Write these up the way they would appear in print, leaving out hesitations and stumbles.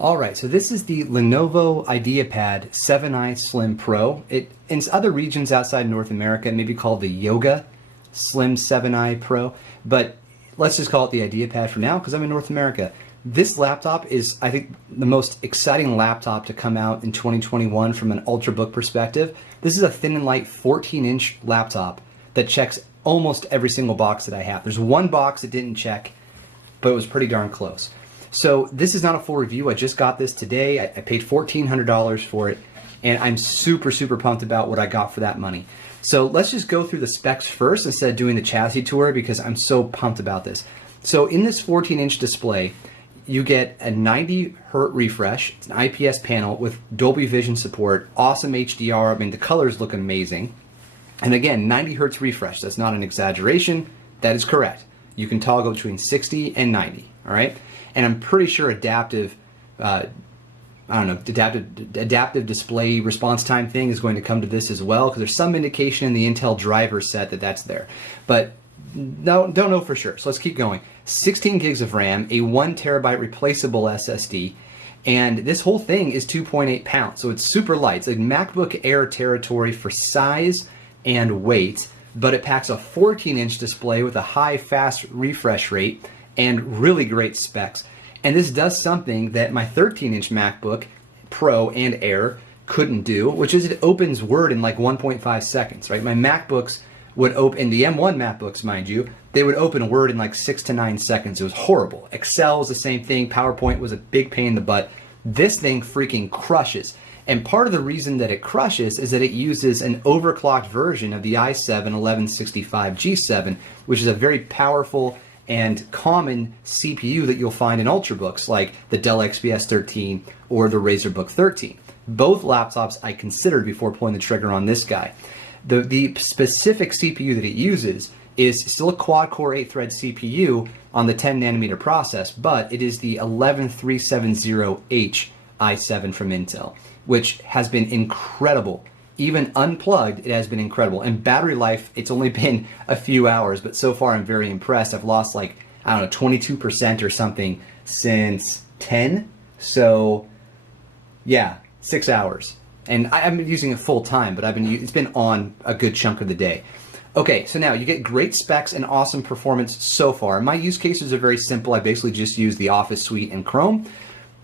All right, so this is the Lenovo Ideapad 7i Slim Pro. It, in other regions outside North America, it may be called the Yoga Slim 7i Pro, but let's just call it the Ideapad for now because I'm in North America. This laptop is, I think, the most exciting laptop to come out in 2021 from an Ultrabook perspective. This is a thin and light 14-inch laptop that checks almost every single box that I have. There's one box it didn't check, but it was pretty darn close. So this is not a full review. I just got this today. I paid $1,400 for it, and I'm super, super pumped about what I got for that money. So let's just go through the specs first instead of doing the chassis tour because I'm so pumped about this. So in this 14-inch display, you get a 90 Hz refresh. It's an IPS panel with Dolby Vision support, awesome HDR. I mean, the colors look amazing. And again, 90 Hz refresh. That's not an exaggeration. That is correct. You can toggle between 60 and 90, all right? And I'm pretty sure adaptive display response time thing is going to come to this as well, because there's some indication in the Intel driver set that that's there. But no, don't know for sure. So let's keep going. 16 gigs of RAM, a 1 terabyte replaceable SSD, and this whole thing is 2.8 pounds. So it's super light. It's like MacBook Air territory for size and weight, but it packs a 14-inch display with a high fast refresh rate and really great specs. And this does something that my 13-inch MacBook Pro and Air couldn't do, which is it opens Word in like 1.5 seconds, right? My MacBooks would open, the M1 MacBooks, mind you, they would open Word in like 6 to 9 seconds. It was horrible. Excel was the same thing. PowerPoint was a big pain in the butt. This thing freaking crushes. And part of the reason that it crushes is that it uses an overclocked version of the i7-1165G7, which is a very powerful and common CPU that you'll find in Ultrabooks like the Dell XPS 13 or the Razer Book 13. Both laptops I considered before pulling the trigger on this guy. The specific CPU that it uses is still a quad-core 8-thread CPU on the 10-nanometer process, but it is the 11370H i7 from Intel, which has been incredible. Even unplugged, it has been incredible. And battery life, it's only been a few hours, but so far I'm very impressed. I've lost like, I don't know, 22% or something since 10. So yeah, 6 hours. And I haven't been using it full time, but it's been on a good chunk of the day. Okay, so now you get great specs and awesome performance so far. My use cases are very simple. I basically just use the Office suite and Chrome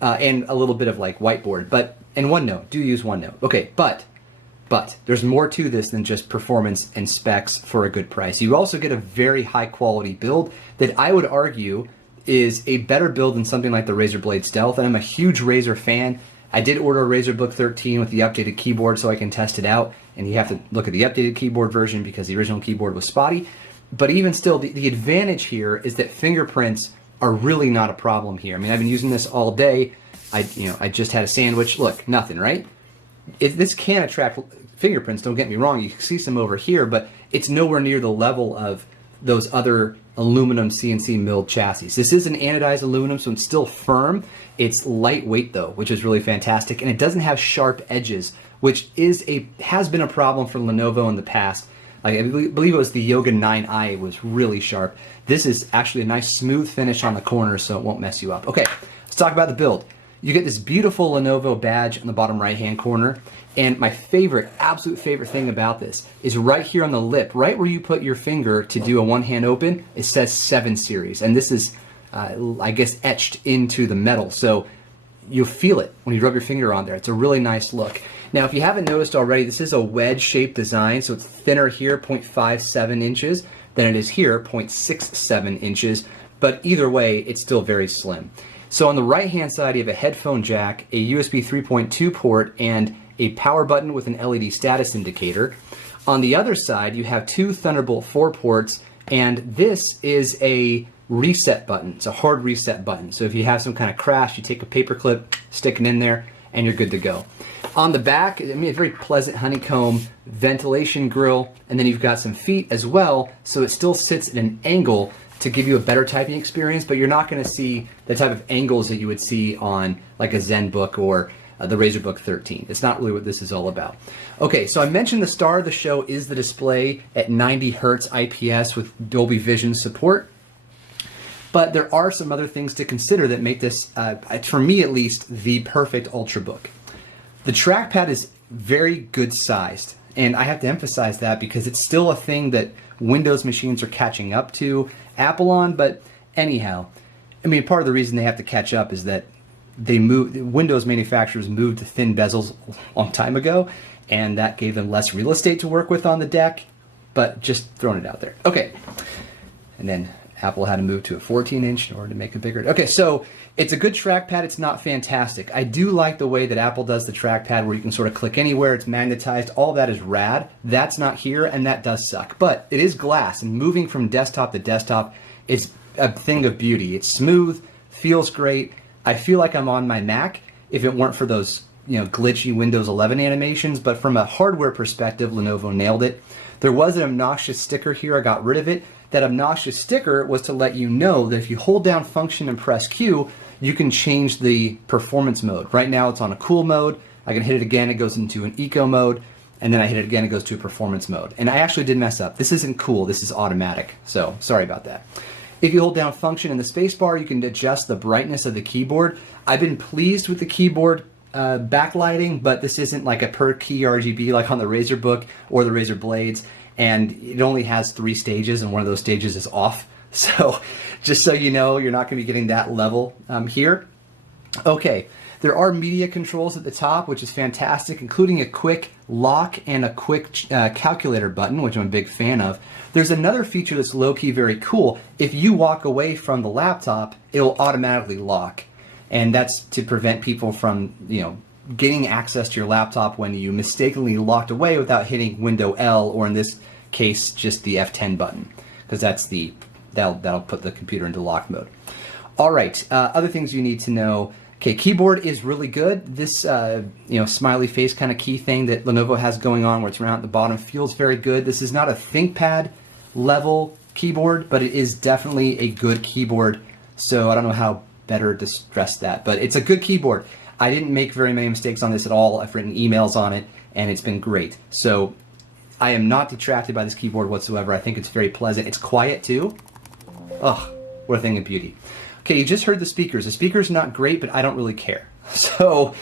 and a little bit of like Whiteboard, and OneNote. Do use OneNote. Okay, but there's more to this than just performance and specs for a good price. You also get a very high quality build that I would argue is a better build than something like the Razer Blade Stealth, and I'm a huge Razer fan. I did order a Razer Book 13 with the updated keyboard so I can test it out, and you have to look at the updated keyboard version because the original keyboard was spotty. But even still, the advantage here is that fingerprints are really not a problem here. I mean, I've been using this all day. I just had a sandwich. Look, nothing, right? This can attract fingerprints, don't get me wrong. You can see some over here, but it's nowhere near the level of those other aluminum CNC milled chassis. This is an anodized aluminum, so it's still firm. It's lightweight though, which is really fantastic, and it doesn't have sharp edges, which has been a problem for Lenovo in the past. Like, I believe it was the Yoga 9i was really sharp. This is actually a nice smooth finish on the corners, so it won't mess you up. Okay, let's talk about the build. You get this beautiful Lenovo badge in the bottom right-hand corner, and my favorite, absolute favorite thing about this is right here on the lip, right where you put your finger to do a one-hand open, it says 7 series, and this is, I guess, etched into the metal, so you'll feel it when you rub your finger on there. It's a really nice look. Now, if you haven't noticed already, this is a wedge-shaped design, so it's thinner here, 0.57 inches, than it is here, 0.67 inches, but either way, it's still very slim. So on the right-hand side, you have a headphone jack, a USB 3.2 port, and a power button with an LED status indicator. On the other side, you have 2 Thunderbolt 4 ports, and this is a reset button. It's a hard reset button. So if you have some kind of crash, you take a paper clip, stick it in there, and you're good to go. On the back, I mean, a very pleasant honeycomb ventilation grill, and then you've got some feet as well, so it still sits at an angle to give you a better typing experience, but you're not going to see the type of angles that you would see on like a ZenBook or the Razer Book 13. It's not really what this is all about. Okay, so I mentioned the star of the show is the display at 90 Hz IPS with Dolby Vision support. But there are some other things to consider that make this, for me at least, the perfect Ultrabook. The trackpad is very good sized, and I have to emphasize that because it's still a thing that Windows machines are catching up to Apple on. But anyhow, I mean, part of the reason they have to catch up is that Windows manufacturers moved to thin bezels a long time ago, and that gave them less real estate to work with on the deck. But just throwing it out there. Okay, and then Apple had to move to a 14-inch in order to make it bigger. Okay, so it's a good trackpad. It's not fantastic. I do like the way that Apple does the trackpad where you can sort of click anywhere. It's magnetized. All that is rad. That's not here, and that does suck. But it is glass, and moving from desktop to desktop is a thing of beauty. It's smooth, feels great. I feel like I'm on my Mac if it weren't for those, glitchy Windows 11 animations. But from a hardware perspective, Lenovo nailed it. There was an obnoxious sticker here. I got rid of it. That obnoxious sticker was to let you know that if you hold down Function and press Q, you can change the performance mode. Right now it's on a cool mode. I can hit it again, it goes into an eco mode, and then I hit it again, it goes to a performance mode. And I actually did mess up. This isn't cool, this is automatic. So sorry about that. If you hold down Function and the spacebar, you can adjust the brightness of the keyboard. I've been pleased with the keyboard backlighting, but this isn't like a per key RGB like on the Razer Book or the Razer Blades. And it only has 3 stages, and one of those stages is off. So just so you know, you're not going to be getting that level here. Okay, there are media controls at the top, which is fantastic, including a quick lock and a quick calculator button, which I'm a big fan of. There's another feature that's low-key very cool. If you walk away from the laptop, it will automatically lock. And that's to prevent people from, getting access to your laptop when you mistakenly locked away without hitting Window L, or in this case, just the F10 button, because that'll put the computer into lock mode. All right, other things you need to know. Okay, keyboard is really good. This smiley face kind of key thing that Lenovo has going on, where it's around at the bottom, feels very good. This is not a ThinkPad level keyboard, but it is definitely a good keyboard. So I don't know how better to stress that, but it's a good keyboard. I didn't make very many mistakes on this at all. I've written emails on it, and it's been great. So I am not detracted by this keyboard whatsoever. I think it's very pleasant. It's quiet too. Ugh, what a thing of beauty. Okay, you just heard the speakers. The speakers not great, but I don't really care. So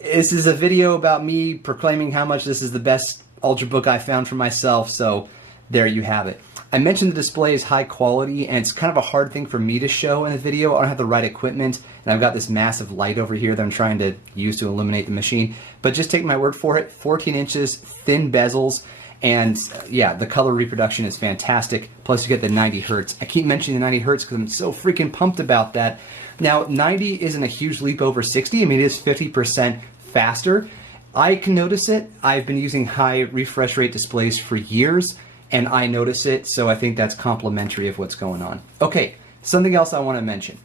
this is a video about me proclaiming how much this is the best Ultrabook I found for myself. So there you have it. I mentioned the display is high quality, and it's kind of a hard thing for me to show in the video. I don't have the right equipment, and I've got this massive light over here that I'm trying to use to illuminate the machine. But just take my word for it, 14 inches, thin bezels, and yeah, the color reproduction is fantastic. Plus you get the 90 hertz. I keep mentioning the 90 hertz because I'm so freaking pumped about that. Now, 90 isn't a huge leap over 60. I mean, it is 50% faster. I can notice it. I've been using high refresh rate displays for years, and I notice it, so I think that's complimentary of what's going on. Okay, something else I want to mention.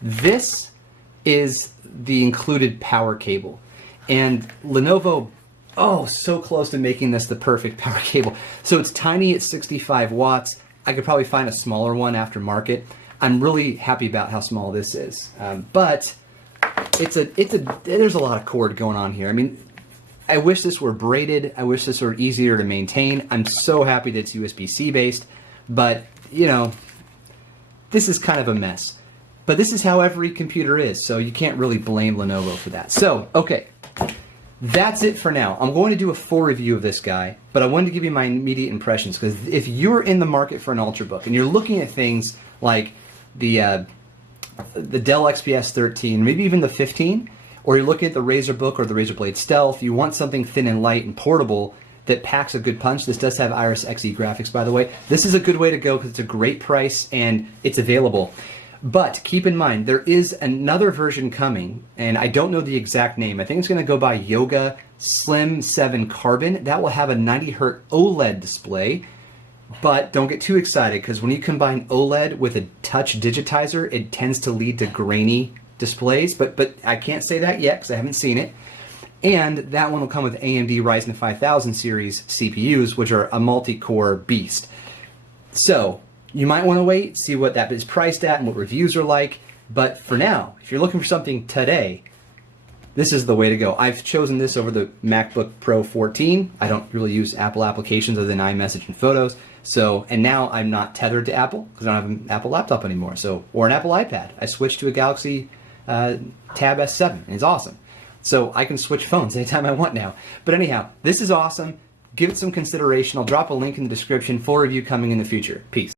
This is the included power cable. And Lenovo, so close to making this the perfect power cable. So it's tiny at 65 watts. I could probably find a smaller one aftermarket. I'm really happy about how small this is. But there's a lot of cord going on here. I mean, I wish this were braided. I wish this were easier to maintain. I'm so happy that it's USB-C based, but this is kind of a mess. But this is how every computer is, so you can't really blame Lenovo for that. So, okay, that's it for now. I'm going to do a full review of this guy, but I wanted to give you my immediate impressions, because if you're in the market for an Ultrabook and you're looking at things like the Dell XPS 13, maybe even the 15, or you're looking at the Razer Book or the Razer Blade Stealth, you want something thin and light and portable that packs a good punch. This does have Iris Xe graphics, by the way. This is a good way to go because it's a great price and it's available. But keep in mind, there is another version coming, and I don't know the exact name. I think it's going to go by Yoga Slim 7 Carbon. That will have a 90 Hz OLED display. But don't get too excited, because when you combine OLED with a touch digitizer, it tends to lead to grainy displays. But I can't say that yet because I haven't seen it. And that one will come with AMD Ryzen 5000 series CPUs, which are a multi-core beast. So you might want to wait, see what that is priced at and what reviews are like. But for now, if you're looking for something today, this is the way to go. I've chosen this over the MacBook Pro 14. I don't really use Apple applications other than iMessage and Photos, So, and now I'm not tethered to Apple because I don't have an Apple laptop anymore. So, or an Apple iPad. I switched to a Galaxy Tab S7, and it's awesome. So I can switch phones anytime I want now. But anyhow, this is awesome. Give it some consideration. I'll drop a link in the description. Full review coming in the future. Peace.